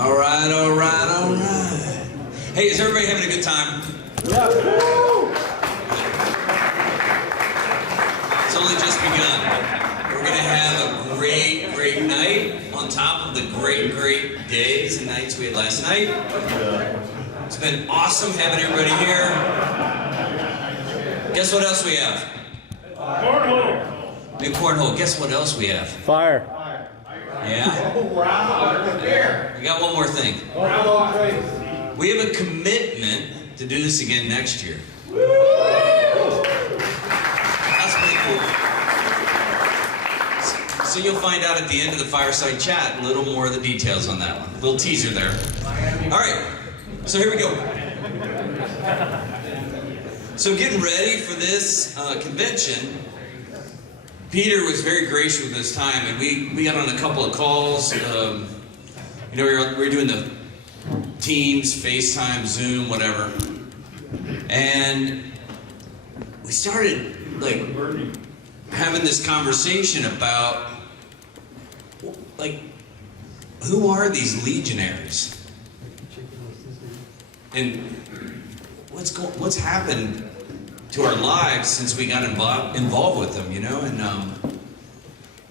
All right, all right, all right. Hey, is everybody having a good time? Yeah. It's only just begun. We're going to have a great, great night on top of the great, great days and nights we had last night. It's been awesome having everybody here. Guess what else we have? Cornhole. New cornhole. Guess what else we have? Fire. Yeah? Oh, wow. We got one more thing. We have a commitment to do this again next year. That's pretty cool. So you'll find out at the end of the Fireside chat a little more of the details on that one. A little teaser there. All right, so here we go. So getting ready for this convention, Peter was very gracious with his time, and we got on a couple of calls. We were doing the Teams, FaceTime, Zoom, whatever, and we started like having this conversation about like who are these legionaries and what's happened to our lives since we got involved with them, you know? And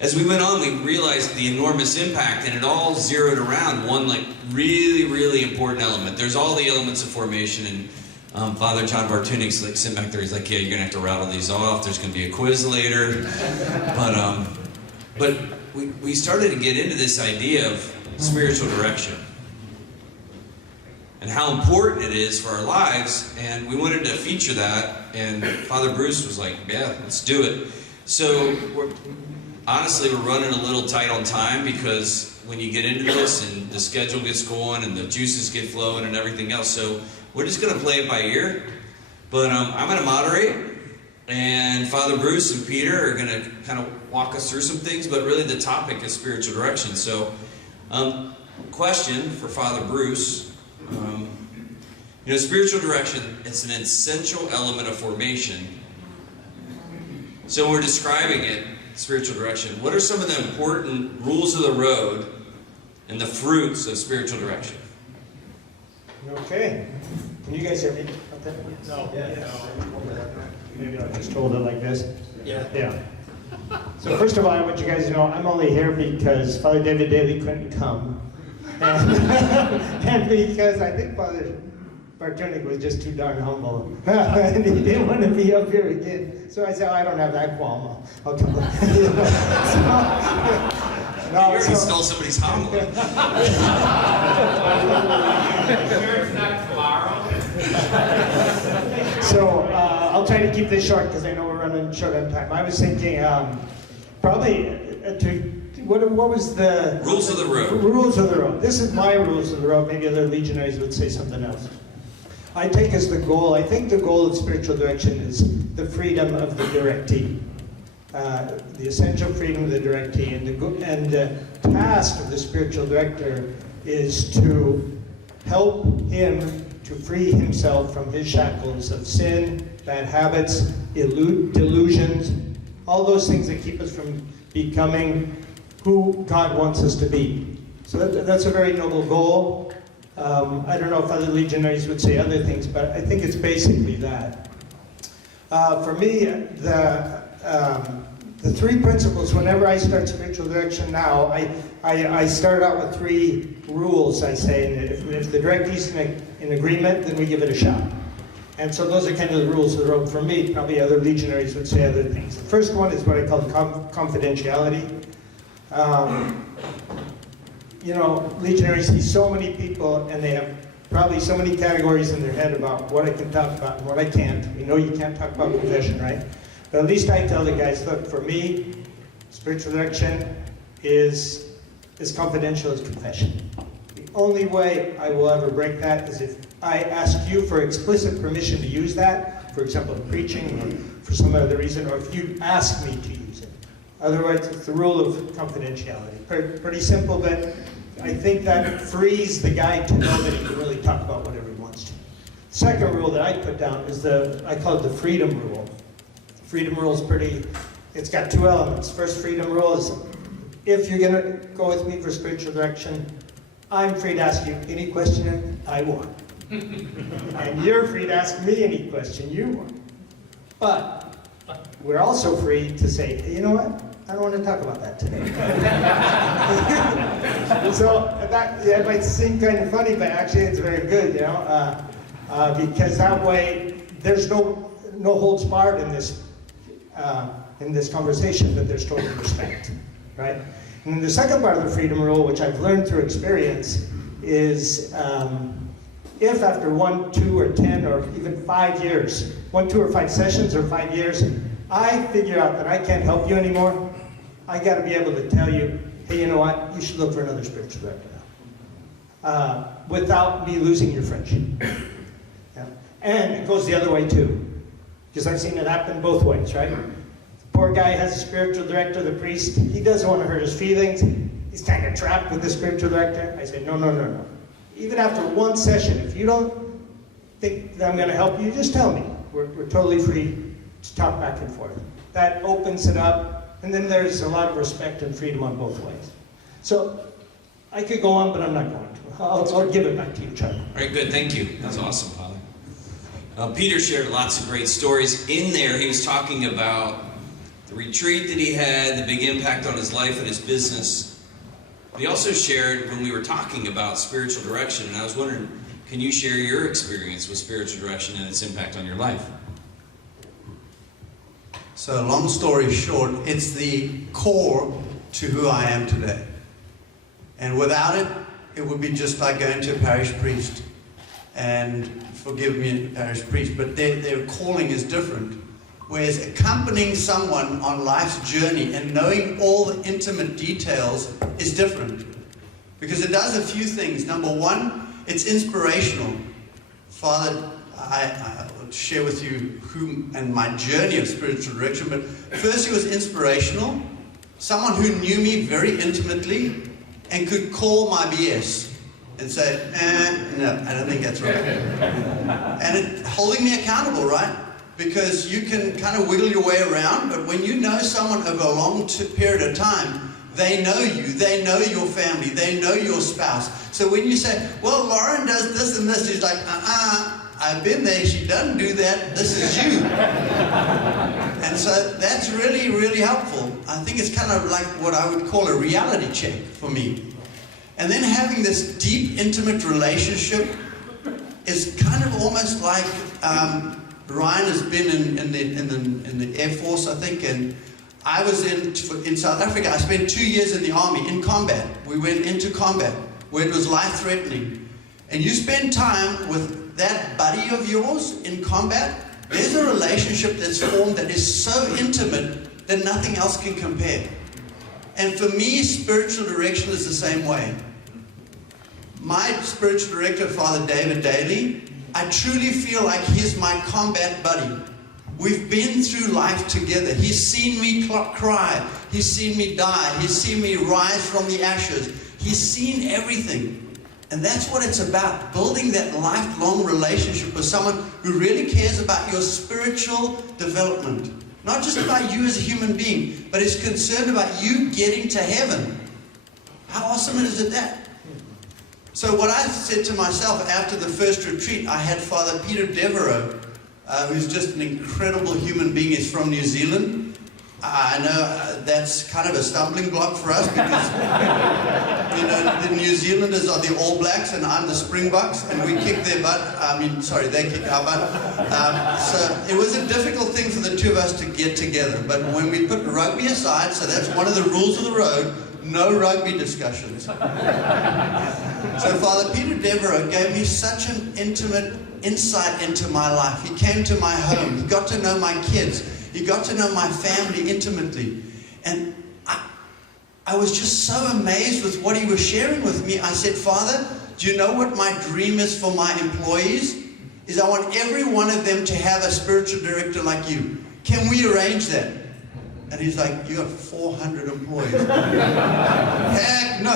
as we went on, we realized the enormous impact, and it all zeroed around one like really, really important element. There's all the elements of formation, and Father John Bartunek's like sitting back there, he's like, yeah, you're gonna have to rattle these off, there's gonna be a quiz later. But we started to get into this idea of spiritual direction and how important it is for our lives, and we wanted to feature that, and Father Bruce was like, yeah, let's do it. So honestly, we're running a little tight on time, because when you get into this and the schedule gets going and the juices get flowing and everything else, so we're just going to play it by ear. But I'm going to moderate, and Father Bruce and Peter are going to kind of walk us through some things, but really the topic is spiritual direction. So, question for Father Bruce. Spiritual direction, it's an essential element of formation. So when we're describing it, spiritual direction, what are some of the important rules of the road and the fruits of spiritual direction? Okay. Can you guys hear me? No. Yeah. Maybe I'll just hold it like this. Yeah. So first of all, I want you guys to know I'm only here because Father David Daly couldn't come. And because I think Father Bartunek was just too darn humble. And he didn't want to be up here again. So I said, I don't have that qualm. I'll come. You already stole somebody's homily. So I'll try to keep this short because I know we're running short on time. I was thinking probably what was the... Rules of the road. Rules of the road. This is my rules of the road. Maybe other legionaries would say something else. I take as the goal, I think the goal of spiritual direction is the freedom of the directee. The essential freedom of the directee, and the task of the spiritual director is to help him to free himself from his shackles of sin, bad habits, delusions, all those things that keep us from becoming who God wants us to be. So that's a very noble goal. I don't know if other legionaries would say other things, but I think it's basically that. For me, the three principles, whenever I start spiritual direction now, I start out with three rules, I say, and if the directee's in agreement, then we give it a shot. And so those are kind of the rules of the road for me. Probably other legionaries would say other things. The first one is what I call confidentiality. Legionaries see so many people, and they have probably so many categories in their head about what I can talk about and what I can't. We know you can't talk about confession, right? But at least I tell the guys, look, for me, spiritual direction is as confidential as confession. The only way I will ever break that is if I ask you for explicit permission to use that, for example, preaching or for some other reason, or if you ask me to use it. Otherwise, it's the rule of confidentiality. Pretty simple, but I think that frees the guy to know that he can really talk about whatever he wants to. The second rule that I put down is I call it the freedom rule. Freedom rule is it's got two elements. First freedom rule is, if you're going to go with me for spiritual direction, I'm free to ask you any question I want. And you're free to ask me any question you want. But we're also free to say, hey, you know what? I don't want to talk about that today. So that might seem kind of funny, but actually it's very good, you know, because that way there's no holds barred in this conversation, but there's total respect, right? And then the second part of the freedom rule, which I've learned through experience, is if after 1, 2, or 10, or even 5 years, 1, 2, or 5 sessions, or 5 years, I figure out that I can't help you anymore, I got to be able to tell you, hey, you know what? You should look for another spiritual director now, without me losing your friendship. Yeah. And it goes the other way too, because I've seen it happen both ways, right? The poor guy has a spiritual director, the priest. He doesn't want to hurt his feelings. He's kind of trapped with the spiritual director. I say, no, no, no, no. Even after one session, if you don't think that I'm going to help you, just tell me. We're totally free to talk back and forth. That opens it up. And then there's a lot of respect and freedom on both ways. So I could go on, but I'm not going to. I'll give it back to you, Chuck. All right, good. Thank you. That's awesome, Father. Peter shared lots of great stories. In there, he was talking about the retreat that he had, the big impact on his life and his business. But he also shared when we were talking about spiritual direction, and I was wondering, can you share your experience with spiritual direction and its impact on your life? So long story short, it's the core to who I am today. And without it, it would be just like going to a parish priest. And forgive me, parish priest, but their calling is different. Whereas accompanying someone on life's journey and knowing all the intimate details is different. Because it does a few things. Number one, it's inspirational. Father, I will share with you who and my journey of spiritual direction, but first it was inspirational. Someone who knew me very intimately and could call my BS and say, no, I don't think that's right. And it holding me accountable, right? Because you can kind of wiggle your way around, but when you know someone over a long period of time, they know you, they know your family, they know your spouse. So when you say, well, Lauren does this and this, he's like, I've been there, she doesn't do that, this is you. And so that's really, really helpful. I think it's kind of like what I would call a reality check for me. And then having this deep, intimate relationship is kind of almost like Ryan has been in the Air Force, I think, and I was in South Africa. I spent 2 years in the army, in combat. We went into combat, where it was life-threatening. And you spend time with that buddy of yours in combat, there's a relationship that's formed that is so intimate that nothing else can compare. And for me, spiritual direction is the same way. My spiritual director, Father David Daly, I truly feel like he's my combat buddy. We've been through life together. He's seen me cry. He's seen me die. He's seen me rise from the ashes. He's seen everything. And that's what it's about, building that lifelong relationship with someone who really cares about your spiritual development. Not just about you as a human being, but is concerned about you getting to heaven. How awesome is it that? So what I said to myself after the first retreat, I had Father Peter Devereaux, who's just an incredible human being. He's from New Zealand. I know that's kind of a stumbling block for us because, you know, the New Zealanders are the All Blacks and I'm the Springboks, and we kick their butt. They kick our butt. So it was a difficult thing for the two of us to get together. But when we put rugby aside, so that's one of the rules of the road, no rugby discussions. So Father Peter Devereaux gave me such an intimate insight into my life. He came to my home. He got to know my kids. He got to know my family intimately. And I was just so amazed with what he was sharing with me. I said, Father, do you know what my dream is for my employees? Is I want every one of them to have a spiritual director like you. Can we arrange that? And he's like, you have 400 employees. Heck no,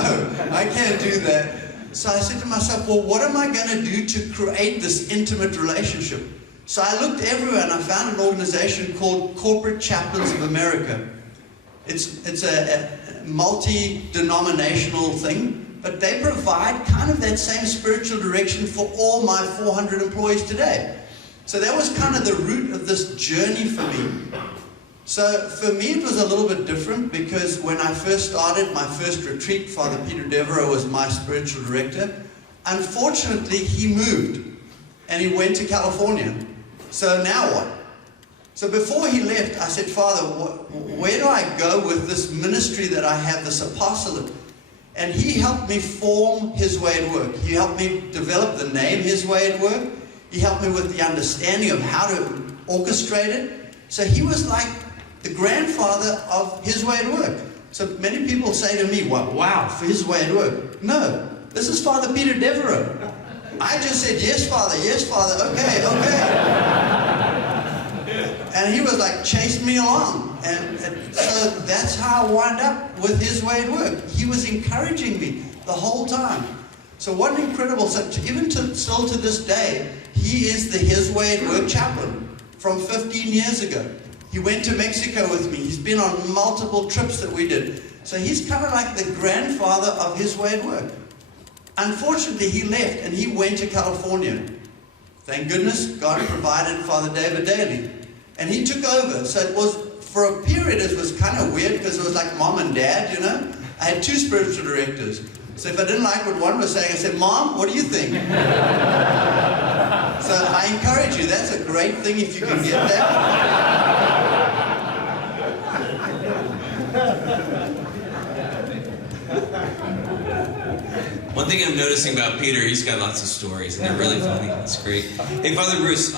I can't do that. So I said to myself, well, what am I going to do to create this intimate relationship? So I looked everywhere and I found an organization called Corporate Chaplains of America. It's a multi-denominational thing, but they provide kind of that same spiritual direction for all my 400 employees today. So that was kind of the root of this journey for me. So for me, it was a little bit different because when I first started my first retreat, Father Peter Devereaux was my spiritual director. Unfortunately, he moved and he went to California. So now what? So before he left, I said, Father, where do I go with this ministry that I have, this apostolate? And he helped me form His Way at Work. He helped me develop the name His Way at Work. He helped me with the understanding of how to orchestrate it. So he was like the grandfather of His Way at Work. So many people say to me, well, wow, for His Way at Work. No, this is Father Peter Devereaux. I just said, yes, Father, okay, okay. And he was like, chased me along. And so that's how I wound up with His Way at Work. He was encouraging me the whole time. So what an incredible, still to this day, he is the His Way at Work chaplain from 15 years ago. He went to Mexico with me. He's been on multiple trips that we did. So he's kind of like the grandfather of His Way at Work. Unfortunately, he left and he went to California. Thank goodness, God provided Father David Daly. And he took over. So it was, for a period, it was kind of weird because it was like mom and dad, you know. I had two spiritual directors. So if I didn't like what one was saying, I said, Mom, what do you think? So I encourage you, that's a great thing if you can get that. One thing I'm noticing about Peter, he's got lots of stories, and they're really funny. That's great. Hey, Father Bruce,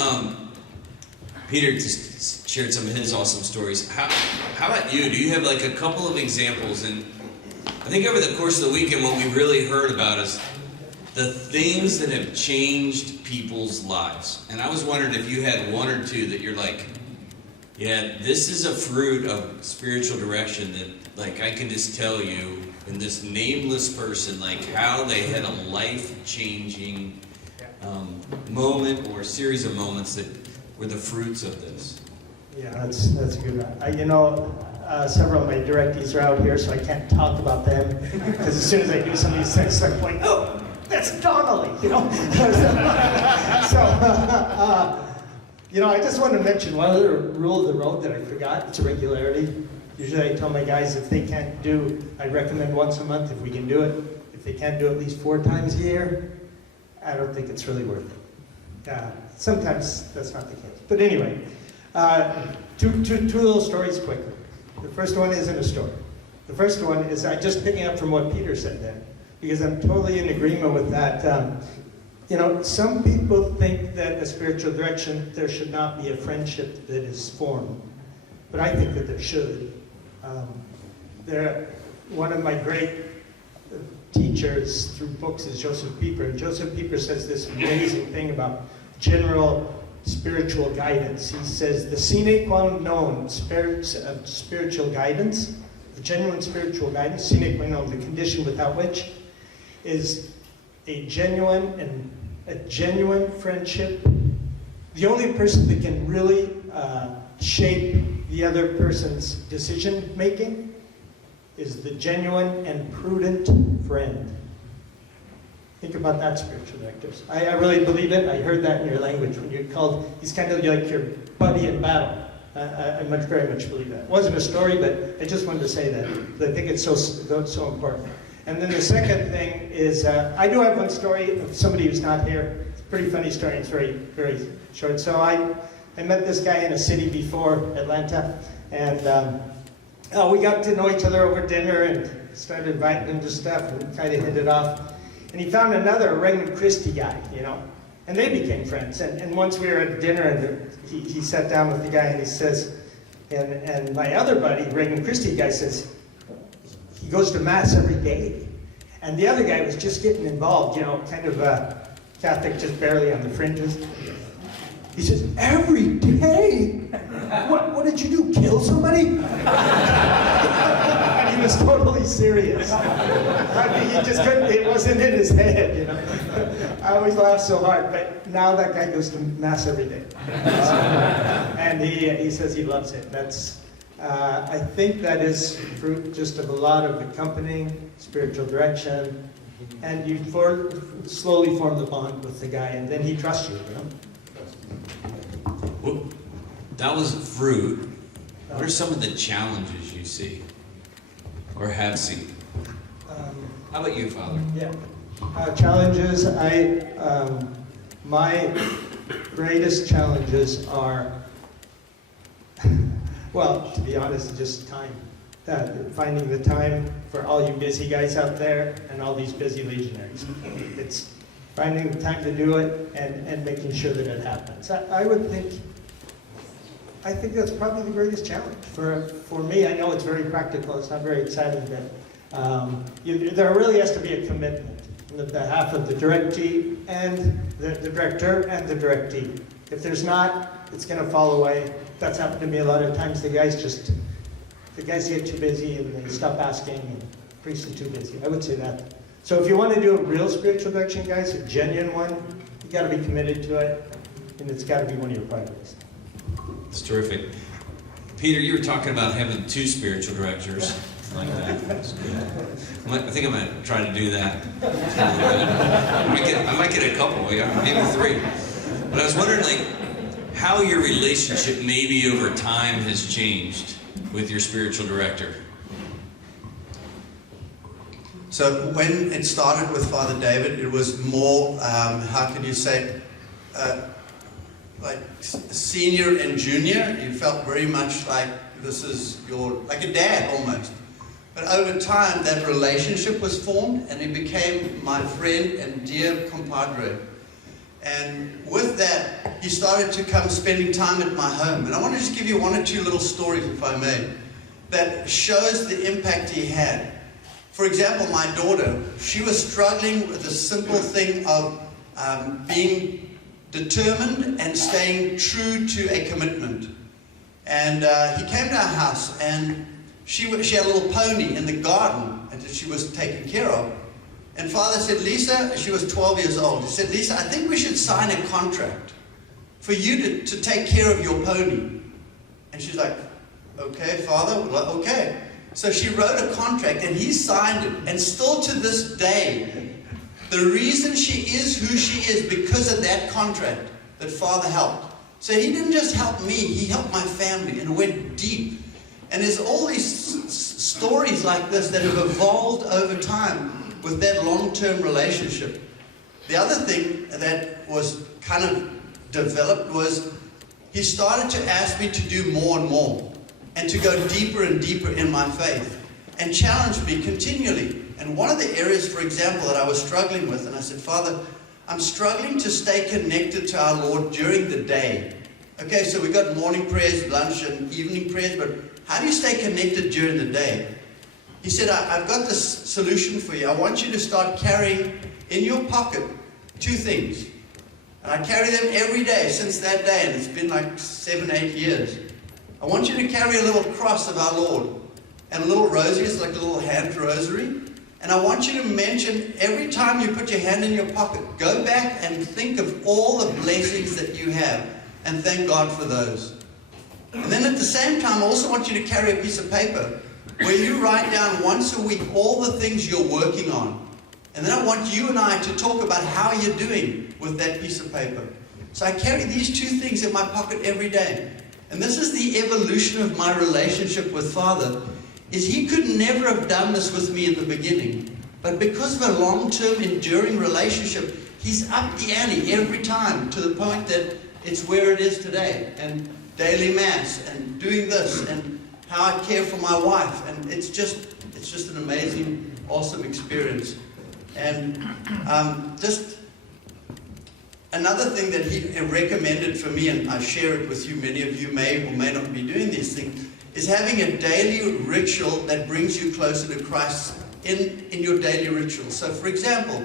Peter just shared some of his awesome stories. How about you? Do you have like a couple of examples? And I think over the course of the weekend, what we really heard about is the things that have changed people's lives. And I was wondering if you had one or two that you're like, yeah, this is a fruit of spiritual direction that, like, I can just tell you in this nameless person, like, how they had a life-changing moment or series of moments that were the fruits of this. Yeah, that's a good one. Several of my directees are out here, so I can't talk about them, because as soon as I do some of these things, I'm like, oh, that's Donnelly, you know? I just want to mention one other rule of the road that I forgot. It's regularity. Usually I tell my guys if they can't do, I recommend once a month if we can do it. If they can't do it at least 4 times a year, I don't think it's really worth it. Sometimes that's not the case. But anyway, two little stories quickly. The first one isn't a story. The first one is just picking up from what Peter said there, because I'm totally in agreement with that. Some people think that a spiritual direction, there should not be a friendship that is formed. But I think that there should. One of my great teachers through books is Joseph Pieper. And Joseph Pieper says this amazing thing about general spiritual guidance. He says the sine qua non spiritual guidance, the genuine spiritual guidance, sine qua non, the condition without which, is a genuine friendship. The only person that can really shape the other person's decision making is the genuine and prudent friend. Think about that, spiritual directors. I really believe it. I heard that in your language when you're called, he's kind of like your buddy in battle. I very much believe that. It wasn't a story, but I just wanted to say that. I think it's so important. And then the second thing is, I do have one story of somebody who's not here. It's a pretty funny story. It's very, very short. So I met this guy in a city before Atlanta, and we got to know each other over dinner and started inviting him to stuff and kind of hit it off. And he found another Regnum Christi guy, and they became friends. And once we were at dinner, and he sat down with the guy, and he says, and my other buddy, Regnum Christi guy, says, he goes to Mass every day. And the other guy was just getting involved, kind of Catholic, just barely on the fringes. He says, every day? What did you do, kill somebody? And he was totally serious. I mean, he just couldn't, it wasn't in his head, I always laugh so hard, but now that guy goes to Mass every day. And he says he loves it. I think that is fruit just of a lot of accompanying spiritual direction, And you slowly form the bond with the guy, and then he trusts you, you know? Well, that was fruit. What are some of the challenges you see or have seen? How about you, Father? Yeah. Challenges, my greatest challenges are, well, to be honest, just time. Finding the time for all you busy guys out there and all these busy legionaries. It's finding the time to do it and making sure that it happens. I think that's probably the greatest challenge. For me, I know it's very practical, it's not very exciting, but there really has to be a commitment on the behalf of the directee and the director and the directee. If there's not, it's going to fall away. That's happened to me a lot of times. The guys get too busy and they stop asking, and the priest is too busy. I would say that. So if you want to do a real spiritual direction, guys, a genuine one, you got to be committed to it, and it's got to be one of your priorities. It's terrific. Peter, you were talking about having 2 spiritual directors. Like that. That's good. I think I'm going to try to do that. I might get a couple, yeah, maybe 3. But I was wondering, like, how your relationship maybe over time has changed with your spiritual director. So when it started with Father David, it was more, how can you say, like senior and junior. You felt very much like this is like a dad almost. But over time, that relationship was formed, and he became my friend and dear compadre. And with that, he started to come spending time at my home. And I want to just give you 1 or 2 little stories, if I may, that shows the impact he had. For example, my daughter, she was struggling with the simple thing of being determined and staying true to a commitment. And he came to our house, and she had a little pony in the garden that she was taking care of. And Father said, Lisa, she was 12 years old. He said, Lisa, I think we should sign a contract for you to take care of your pony. And she's like, okay, Father, okay. So she wrote a contract, and he signed it. And still to this day, the reason she is who she is because of that contract that Father helped. So he didn't just help me, he helped my family, and it went deep. And there's all these stories like this that have evolved over time with that long-term relationship. The other thing that was kind of developed was he started to ask me to do more and more, and to go deeper and deeper in my faith, and challenge me continually. And one of the areas, for example, that I was struggling with, and I said, Father, I'm struggling to stay connected to our Lord during the day. Okay, so we got morning prayers, lunch, and evening prayers, but how do you stay connected during the day? He said, I've got this solution for you. I want you to start carrying in your pocket 2 things. And I carry them every day since that day, and it's been like 7, 8 years. I want you to carry a little cross of our Lord, and a little rosary. It's like a little hand rosary. And I want you to mention every time you put your hand in your pocket, go back and think of all the blessings that you have, and thank God for those. And then at the same time, I also want you to carry a piece of paper where you write down once a week all the things you're working on. And then I want you and I to talk about how you're doing with that piece of paper. So I carry these 2 things in my pocket every day. And this is the evolution of my relationship with Father, is he could never have done this with me in the beginning. But because of a long-term enduring relationship, he's upped the ante every time to the point that it's where it is today. And daily mass, and doing this, and how I care for my wife. And it's just an amazing, awesome experience. And just another thing that he recommended for me, and I share it with you, many of you may or may not be doing these things, is having a daily ritual that brings you closer to Christ in your daily ritual. So for example,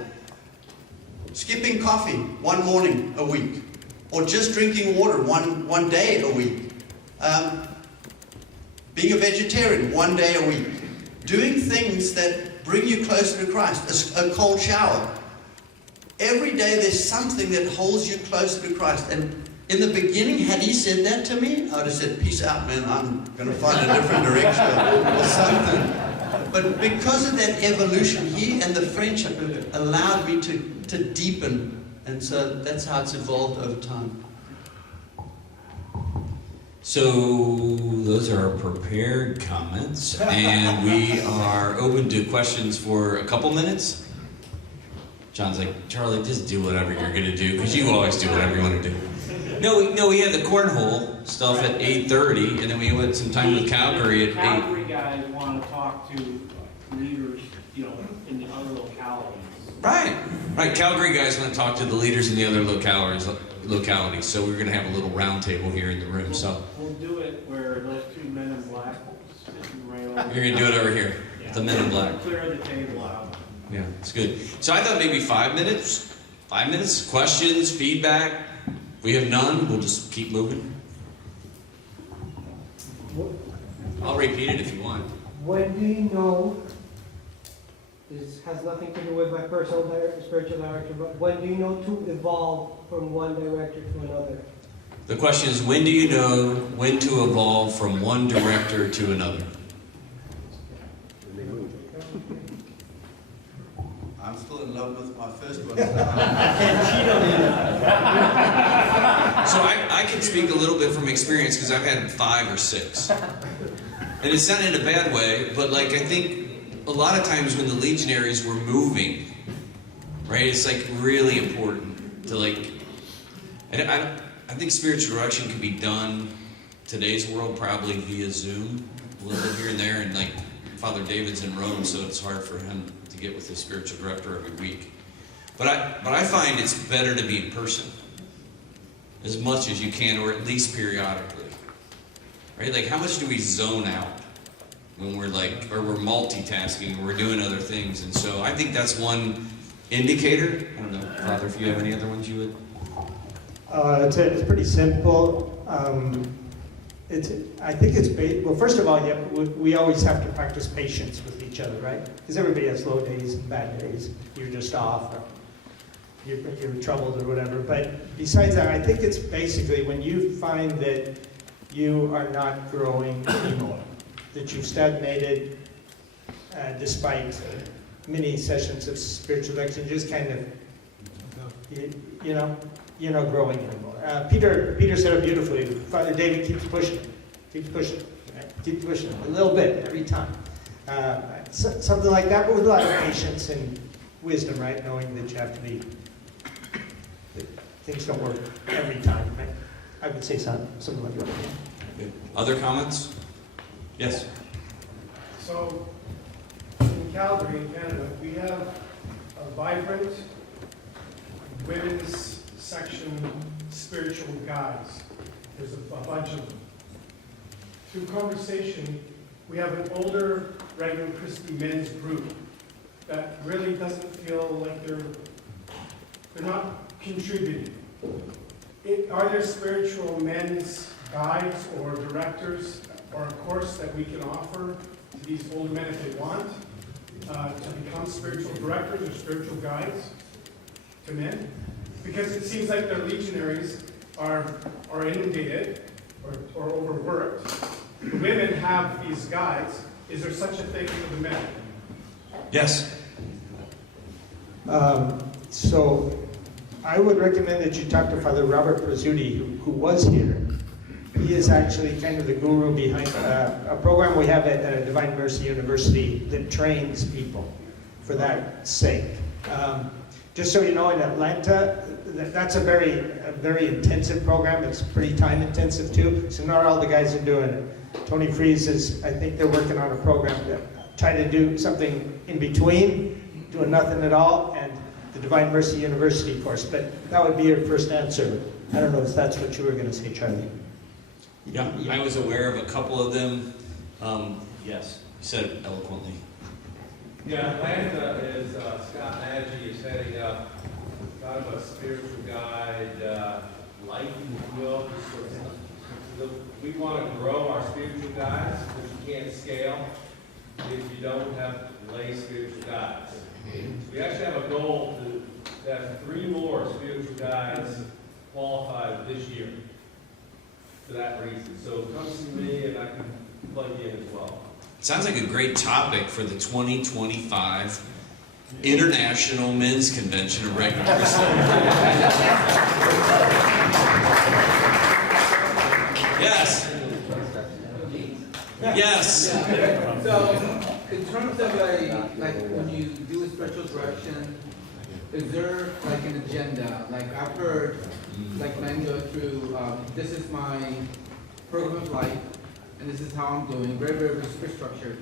skipping coffee 1 morning a week, or just drinking water one day a week, being a vegetarian 1 day a week, doing things that bring you closer to Christ, a cold shower. Every day there's something that holds you closer to Christ. And in the beginning, had he said that to me, I would have said, peace out, man, I'm going to find a different direction or something. But because of that evolution, he and the friendship have allowed me to deepen. And so that's how it's evolved over time. So those are our prepared comments, and we are open to questions for a couple minutes. John's like, Charlie, just do whatever you're going to do, because you always do whatever you want to do. No, we had the cornhole stuff at 8:30, and then we had some time with Calgary at 8. Calgary guys want to talk to leaders, in the other localities. Right. Calgary guys want to talk to the leaders in the other localities. So we're going to have a little round table here in the room. So We'll do it where those two men in black sitting right over. you're going to do it over here, the men in black. Clear the table out. Yeah, it's good. So I thought maybe 5 minutes. 5 minutes, questions, feedback. If we have none, we'll just keep moving. I'll repeat it if you want. When do you know, this has nothing to do with my personal spiritual direction, but when do you know to evolve from one director to another? The question is, when do you know when to evolve from one director to another? I'm still in love with my first one. So I can speak a little bit from experience because I've had 5 or 6. And it's not in a bad way, but I think a lot of times when the legionaries were moving, right, it's really important to I think spiritual direction can be done today's world probably via Zoom, a little bit here and there, and Father David's in Rome, so it's hard for him to get with his spiritual director every week. But I find it's better to be in person as much as you can, or at least periodically. Right? How much do we zone out when we're or we're multitasking, or we're doing other things? And so I think that's one indicator. I don't know, Father, if you have any other ones you would. It's pretty simple. I think it's well. First of all, we always have to practice patience with each other, right? Because everybody has slow days and bad days. You're just off, or you're troubled, or whatever. But besides that, I think it's basically when you find that you are not growing anymore, that you've stagnated, despite many sessions of spiritual direction, just kind of, you're not growing anymore. Peter said it beautifully. Father David keeps pushing, right? Keep pushing a little bit every time. Something like that, but with a lot of patience and wisdom, right? Knowing that you have to be, that things don't work every time, right? I would say something like that. Good. Other comments? Yes. So, in Calgary, in Canada, we have a vibrant women's section spiritual guides. There's a bunch of them. Through conversation, we have an older Regnum Christi men's group that really doesn't feel like they're not contributing. Are there spiritual men's guides or directors or a course that we can offer to these older men if they want to become spiritual directors or spiritual guides to men? Because it seems like their legionaries are inundated or overworked. The women have these guides. Is there such a thing for the men? Yes. So I would recommend that you talk to Father Robert Prezzuti, who was here. He is actually kind of the guru behind a program we have at Divine Mercy University that trains people for that sake. Just so you know, in Atlanta, that's a very intensive program. It's pretty time intensive too, so not all the guys are doing it. Tony Freeze I think they're working on a program to try to do something in between, doing nothing at all, and the Divine Mercy University course. But that would be your first answer. I don't know if that's what you were going to say, Charlie. Yeah, I was aware of a couple of them. Yes, you said it eloquently. Yeah, Atlanta is, Scott Nagy is heading up kind of a spiritual guide, life, if you will. We want to grow our spiritual guides, but you can't scale if you don't have lay spiritual guides. We actually have a goal to have 3 more spiritual guides qualified this year for that reason. So come see me and I can plug you in as well. Sounds like a great topic for the 2025 International Men's Convention of Regnum Christi. Yes. Yes. So, in terms of like when you do a spiritual direction, is there like an agenda? Like I've heard, like men go through, this is my program of life, and this is how I'm doing, very, very, very super structured.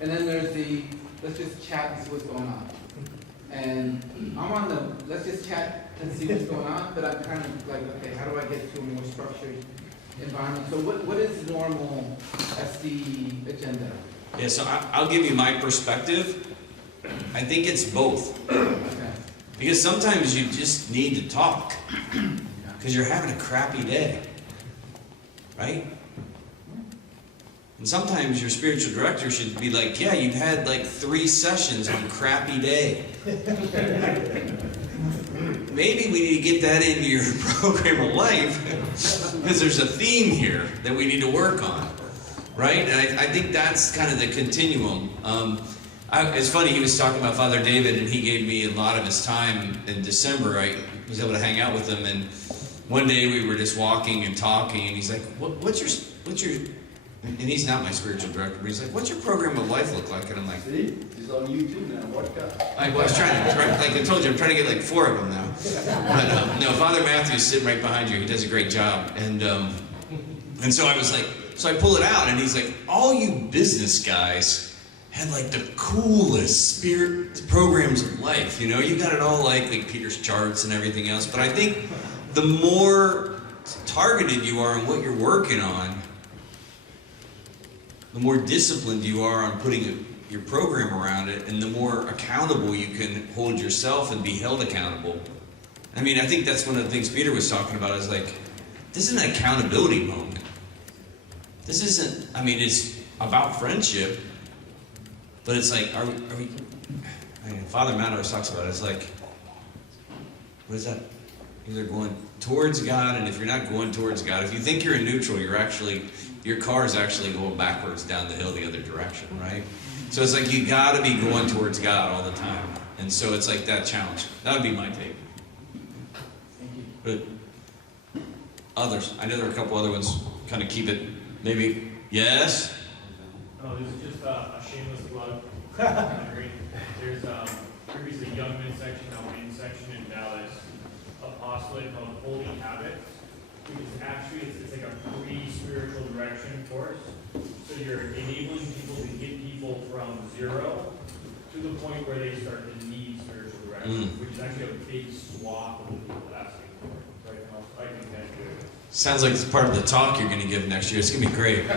And then there's the, let's just chat and see what's going on. And I'm on the, let's just chat and see what's going on, but I'm kind of like, okay, how do I get to a more structured environment? So what is normal as the agenda? Yeah, so I'll give you my perspective. I think it's both. Okay. Because sometimes you just need to talk. Because you're having a crappy day. Right? And sometimes your spiritual director should be like, yeah, you've had like 3 sessions on crappy day. Maybe we need to get that into your program of life. Because there's a theme here that we need to work on. Right? And I think that's kind of the continuum. It's funny, he was talking about Father David, and he gave me a lot of his time in December. I was able to hang out with him, and one day we were just walking and talking, and he's like, what's your, and he's not my spiritual director, but he's like, what's your program of life look like? And I'm like, See? He's on YouTube now. What God? I was trying, like I told you, I'm trying to get like 4 of them now. But no, Father Matthew's sitting right behind you. He does a great job. And so I was like, so I pull it out, and he's like, all you business guys had like the coolest spirit programs of life, you know? You got it all like Peter's charts and everything else. But I think the more targeted you are on what you're working on, the more disciplined you are on putting your program around it, and the more accountable you can hold yourself and be held accountable. I mean, I think that's one of the things Peter was talking about, is like, this is an accountability moment. This isn't, I mean, it's about friendship, but it's like, are we I mean, Father Matt always talks about it, it's like, what is that? Either going towards God, and if you're not going towards God, if you think you're in neutral, your car is actually going backwards down the hill the other direction, right? So it's like, you gotta be going towards God all the time. And so it's like that challenge. That would be my take. But others, I know there are a couple other ones, kind of keep it, maybe, yes? Oh, this is just a shameless plug. I agree. There's previously young men's section, now men's section in Dallas, apostolate called Holy Habits, which is actually, it's like a pre-spiritual direction course. So you're enabling people to get people from 0 to the point where they start to need spiritual direction, which is actually a big swath of the people asking for it right now. I think that's good. Sounds like it's part of the talk you're going to give next year. It's going to be great. It's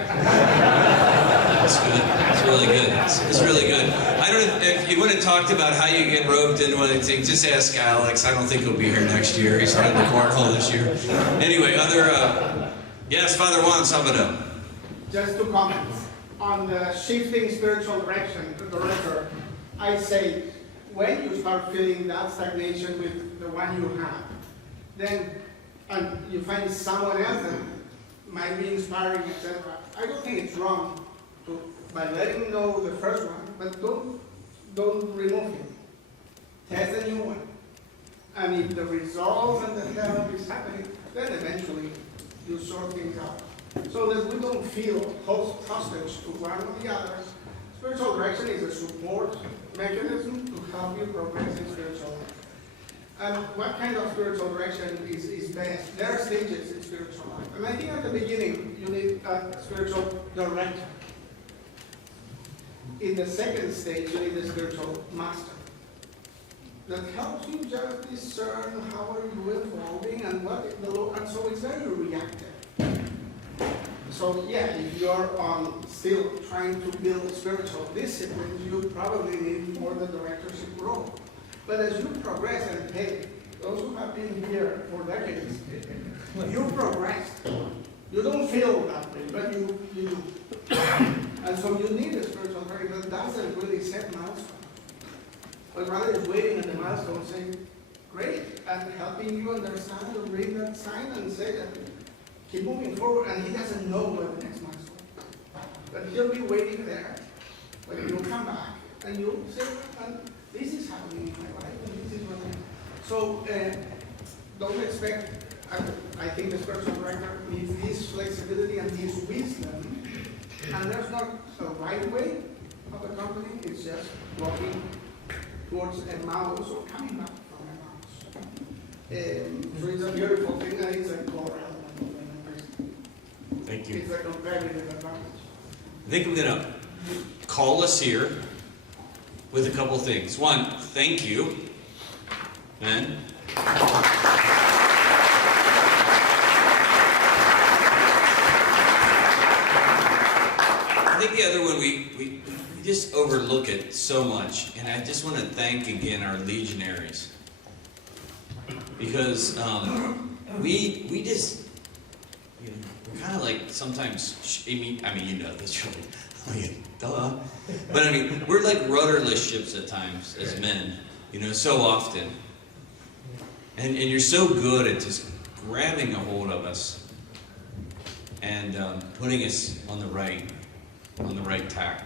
good. It's really good. It's really good. I don't know if you would have talked about how you get roped into one of these things. Just ask Alex. I don't think he'll be here next year. He's running the cornhole this year. Anyway, yes, Father Juan Sabado. Just 2 comments. On the shifting spiritual direction, I say, when you start feeling that stagnation with the one you have, then and you find someone else that might be inspiring, etc. I don't think it's wrong by letting him know the first one, but don't remove him. Test a new one. And if the results and the help is happening, then eventually you sort things out. So that we don't feel hostage to one or the other. Spiritual direction is a support mechanism to help you progress in spiritual life. And what kind of spiritual direction is best? There are stages in spiritual life. And I think at the beginning, you need a spiritual director. In the second stage, you need a spiritual master that helps you just discern how are you evolving and what the Lord, and so it's very reactive. So yeah, if you're still trying to build spiritual disciplines, you probably need more the directorship role. But as you progress, and hey, those who have been here for decades, you progress. You don't feel that way, but you do. And so you need a spiritual director that doesn't really set milestones, but rather is waiting at the milestone saying, great, and helping you understand or read that sign and say that, keep moving forward, and he doesn't know what the next milestone is. But he'll be waiting there but you'll come back and you'll say, and this is happening in my life, and this is what I'm. So, don't expect, I think the spiritual director needs this flexibility and this wisdom, and there's not a right way of the company, it's just walking towards Emmaus or coming back from Emmaus. So it's a beautiful thing, and it's a core element of Regnum Christi. Thank you. It's a competitive advantage. I think I'm going to call us here with a couple things. One, thank you, men. I think the other one, we just overlook it so much, and I just want to thank again our legionaries, because we just, you know, we're kind of like sometimes, I mean, you know this, really. Oh, yeah, duh. But I mean, we're like rudderless ships at times as men, you know, so often. And you're so good at just grabbing a hold of us and putting us on the right tack.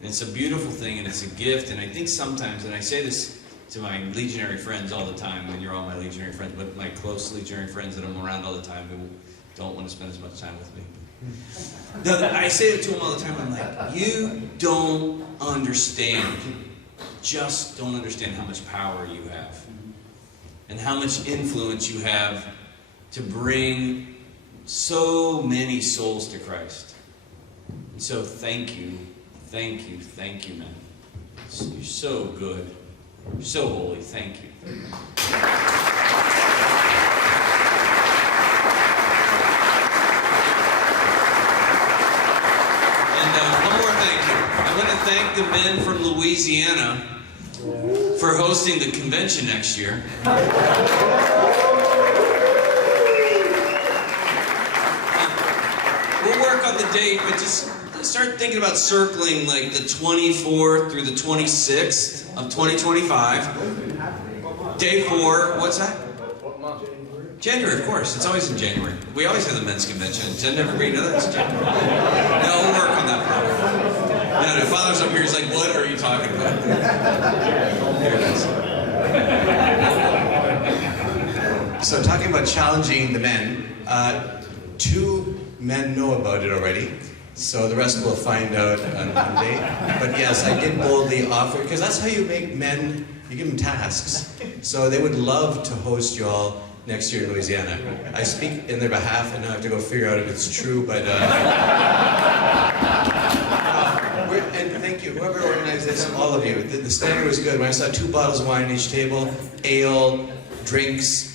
And it's a beautiful thing, and it's a gift. And I think sometimes, and I say this to my legionary friends all the time, and you're all my legionary friends, but my close legionary friends that I'm around all the time who don't want to spend as much time with me. No, I say it to them all the time. I'm like, you don't understand. Just don't understand how much power you have and how much influence you have to bring so many souls to Christ. And so thank you, man. You're so good. You're so holy. Thank you. One more thank you. I want to thank the men from Louisiana for hosting the convention next year. We'll work on the date, but just start thinking about circling like the 24th through the 26th of 2025. Day 4, what's that? January, of course. It's always in January. We always have the men's convention. Doesn't ever be another. It's January. No, we'll work on that problem. No, Father's up here. He's like, what are you talking about? There it is. So talking about challenging the men, 2 men know about it already. So the rest will find out on Monday. But yes, I did boldly offer, because that's how you make men, you give them tasks. So they would love to host you all next year in Louisiana. I speak in their behalf, and now I have to go figure out if it's true, but... and thank you, whoever organized this, all of you. The standard was good. When I saw 2 bottles of wine at each table, ale, drinks.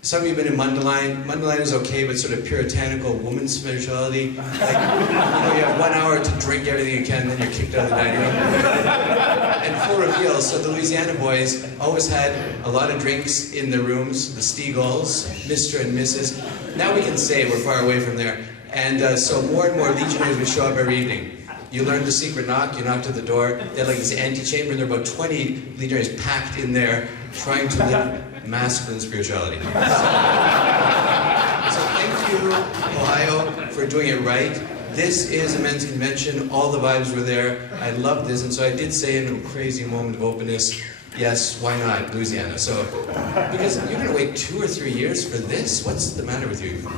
Some of you have been in Mundelein. Mundelein is okay, but sort of puritanical woman spirituality. Like, you have 1 hour to drink everything you can, then you're kicked out of the dining room. And full reveal, so the Louisiana boys always had a lot of drinks in their rooms, the Steagulls, Mr. and Mrs. Now we can say we're far away from there. And so more and more legionaries would show up every evening. You learned the secret knock, you knocked at the door. They had like this antechamber, and there were about 20 legionaries packed in there, trying to live masculine spirituality. So thank you, Ohio, for doing it right. This is a men's convention. All the vibes were there. I loved this, and so I did say in a crazy moment of openness, yes, why not, Louisiana? So, because you're going to wait 2 or 3 years for this? What's the matter with you? All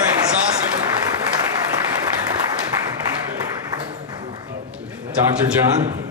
right, it's awesome. Dr. John?